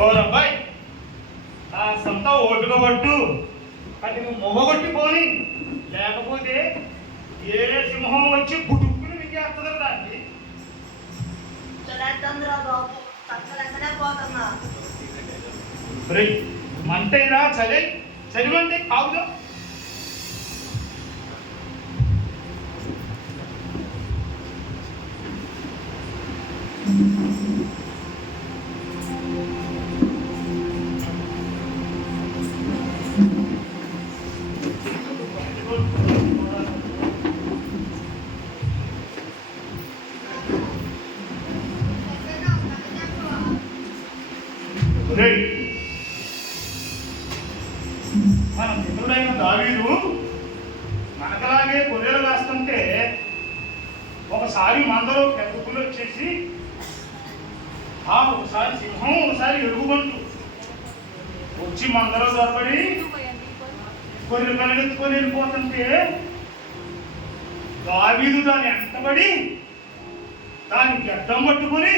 ఓ అబ్బాయి ఆ సొంత ఓటుగా పట్టు అది నువ్వు మొగగొట్టి పోని, లేకపోతే ఏ సింహం వచ్చి గుడుక్కుని మింగేస్తుంది దాన్ని. మంటైనా చలిమంటే కావుగా. మన మిత్రుడైన దావీదు మనకలాగే గొర్రెలు వేస్తుంటే ఒకసారి మందలో పెద్దలు వచ్చేసి ఒకసారి సింహం ఒకసారి ఎరుగుబంటు వచ్చి మందలో దొరబడి గొర్రె కనెత్తుకొని వెళ్ళిపోతుంటే దావీదు దాన్ని ఎంటబడి దాని గడ్డం పట్టుకొని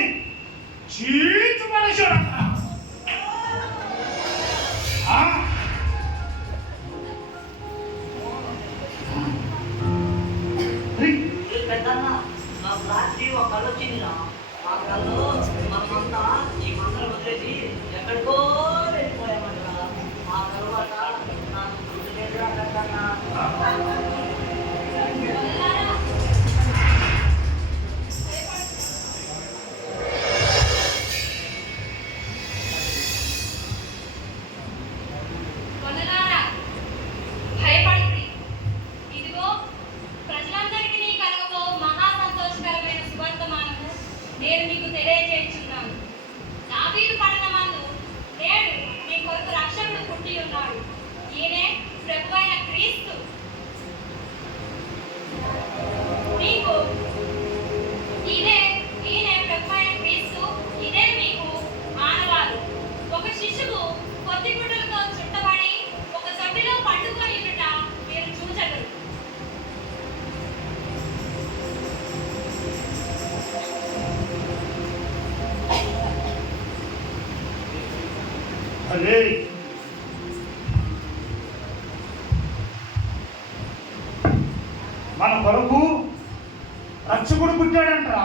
చీల్చి పడేశాడు. రాత్రి ఒక కళ్ళు వచ్చిందిరా. ఆ కళ్ళు మనమంతా ఈ మందరం వదిలేసి ఎక్కడికో వెళ్ళిపోయామంటరా. ఆ తర్వాత నాకు గుర్తు లేదురా పెద్దన్నా. నేను మీకు తెలియజేస్తున్నాను, దావీదు పట్టణమందు నేడు మీ కొరకు రక్షకుడు పుట్టి ఉన్నాడు. ఈయనే ప్రభువైన క్రీస్తు. మీకు ఈయనే ప్రభువైన క్రీస్తు. ఇదే మీకు ఆనవాలు. ఒక శిశువు కొద్ది గుడ్డలతో చుట్టబడి ఒక తొట్టిలో పండుకొని ఉండుట మీరు చూచగలరు. అదే మన కొరకు రక్షకుడు పుట్టాడంటరా.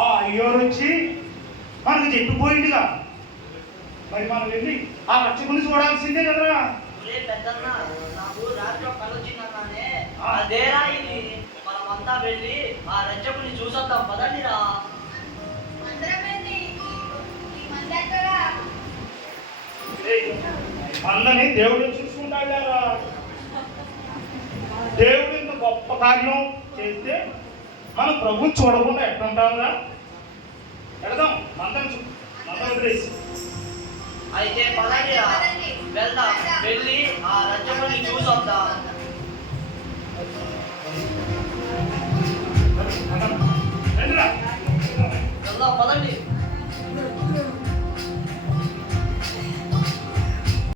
ఆ అయ్యోరు వచ్చి మనకు చెప్పిపోయిందిగా. మరి మనం వెళ్ళి ఆ రక్షకుని చూడాల్సిందే కదరా. నాకు రాత్రి ఒక కళ వచ్చిందన్నానే, అదేరా ఇది. మనమంతా వెళ్ళి ఆ రక్షకుని చూసొద్దాం పదండిరా. మందని దేవుడు చూసుకుంటాడారా. దేవుడు ఇంత గొప్ప కార్యం చేస్తే మన ప్రభుని చూడకుండా ఎట్లుంటాంరా. వెళదాం మందని వదిలేసి. అయితే పదండిరా, వెళ్దాం. వెళ్ళి ఆ రక్షకుని చూసొద్దాం.